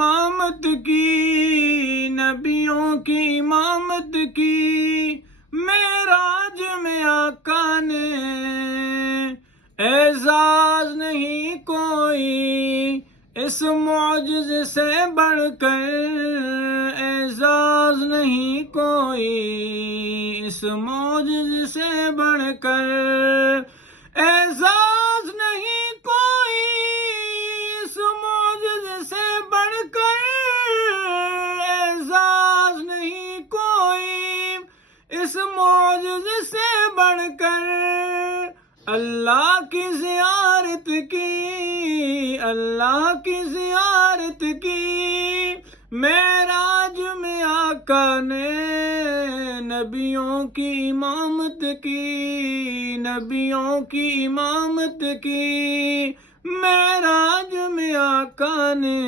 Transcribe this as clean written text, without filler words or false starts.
امامت کی، نبیوں کی امامت کی، معراج میں آقا نے اعزاز نہیں کوئی اس معجزے سے بڑھ کر، اعزاز نہیں کوئی اس معجزے سے بڑھ کر، اعزاز نہیں کوئی اس معجزے سے بڑھ کر، اعزاز نہیں کوئی اس معجزے سے بڑھ کر، اللہ کی زیارت کی، اللہ کی زیارت کی، معراج میں آقا نے نبیوں کی امامت کی، نبیوں کی امامت کی، معراج میں آقا نے